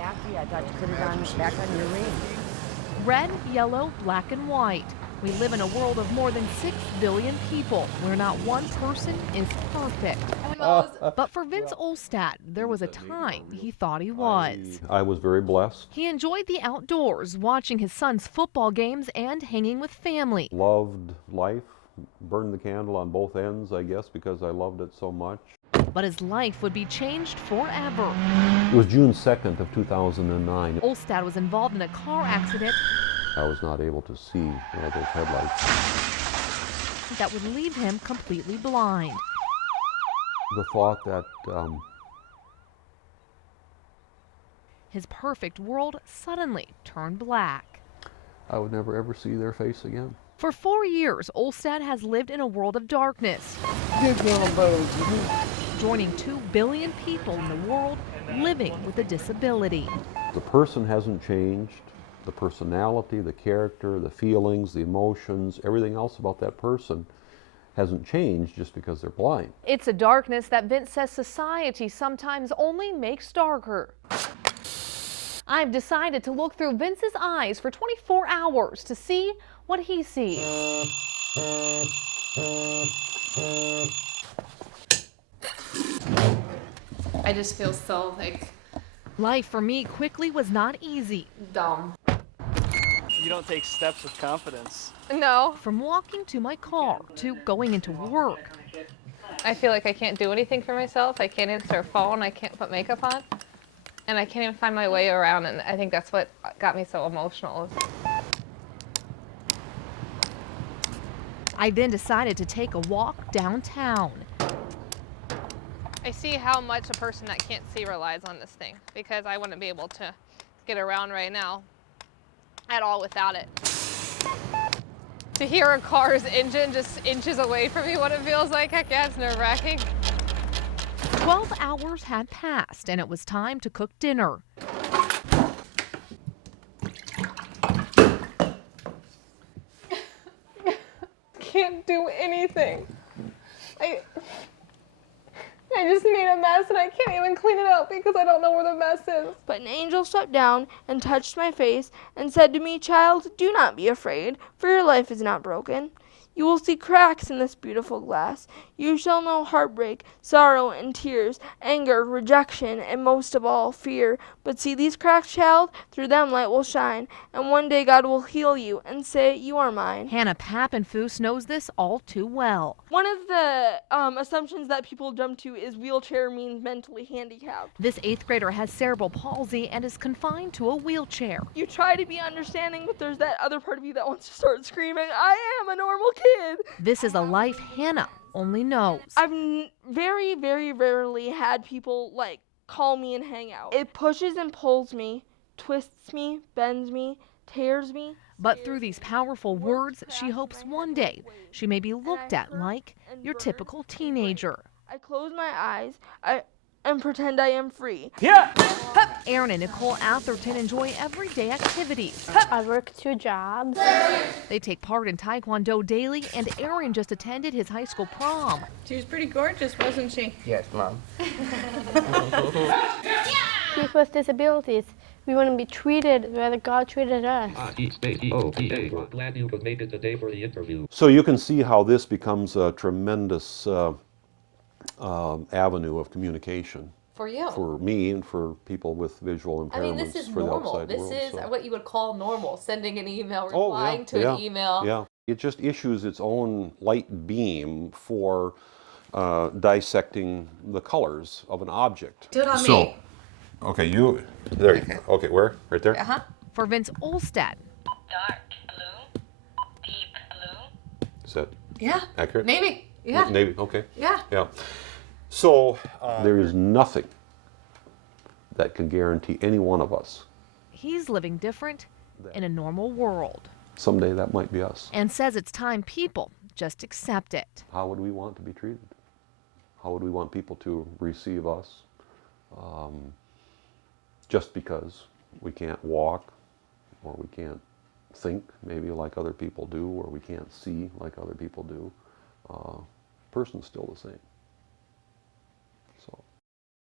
battery. I thought you put it on back on your ring. Red, yellow, black, and white. We live in a world of more than 6 billion people where not one person is perfect. But for Vince Olstad, there was a time he thought he was. I was very blessed. He enjoyed the outdoors, watching his son's football games and hanging with family. Loved life, burned the candle on both ends, I guess, because I loved it so much. But his life would be changed forever. It was June 2nd of 2009. Olstad was involved in a car accident I was not able to see those headlights. that would leave him completely blind. The thought that His perfect world suddenly turned black. I would never ever see their face again. For 4 years, Olstad has lived in a world of darkness, joining 2 billion people in the world living with a disability. The person hasn't changed. The personality, the character, the feelings, the emotions, everything else about that person hasn't changed just because they're blind. It's a darkness that Vince says society sometimes only makes darker. I've decided to look through Vince's eyes for 24 hours to see what he sees. I just feel so Life for me quickly was not easy. dumb. You don't take steps with confidence. No, From walking to my car to going into work. I feel like I can't do anything for myself. I can't answer a phone. I can't put makeup on. And I can't even find my way around. And I think that's what got me so emotional. I then decided to take a walk downtown. I see how much a person that can't see relies on this thing, because I wouldn't be able to get around right now at all without it. To hear a car's engine just inches away from me, what it feels like, heck yeah, it's nerve-wracking. 12 hours had passed and it was time to cook dinner. Can't do anything. I just made a mess and I can't even clean it up because I don't know where the mess is. But an angel stepped down and touched my face and said to me, "Child, do not be afraid, for your life is not broken. You will see cracks in this beautiful glass. You shall know heartbreak, sorrow, and tears, anger, rejection, and most of all, fear. But see these cracks, child? Through them light will shine, and one day God will heal you and say, 'You are mine.'" Hannah Pappenfuss knows this all too well. One of the assumptions that people jump to is wheelchair means mentally handicapped. This 8th grader has cerebral palsy and is confined to a wheelchair. You try to be understanding, but there's that other part of you that wants to start screaming, "I am a normal kid." This is a life Hannah only knows. I've very, very rarely had people call me and hang out. It pushes and pulls me, twists me, bends me, tears me. But through these powerful words, she hopes one day she may be looked at like your typical teenager. I close my eyes and pretend I am free. Yeah! Aaron and Nicole Atherton enjoy everyday activities. I work 2 jobs. They take part in Taekwondo daily, and Aaron just attended his high school prom. She was pretty gorgeous, wasn't she? Yes, Mom. People with disabilities, we want to be treated the way that God treated us. We're glad you could make it today for the interview. So you can see how this becomes a tremendous avenue of communication. For you. For me and for people with visual impairments. I mean, this is for normal. The outside This world, is so. what you would call normal, sending an email, Oh, replying to an email. Yeah, it just issues its own light beam for dissecting the colors of an object. Do it on me. Okay, there you go. Okay, where? Right there? Uh-huh. For Vince Olstad, Dark blue, deep blue. Is that Yeah. accurate? Maybe. Yeah. Maybe, okay. Yeah. Yeah. So there is nothing that can guarantee any one of us. he's living different in a normal world. Someday that might be us. And says it's time people just accept it. How would we want to be treated? How would we want people to receive us? Just because we can't walk, or we can't think maybe like other people do, or we can't see like other people do, person's still the same.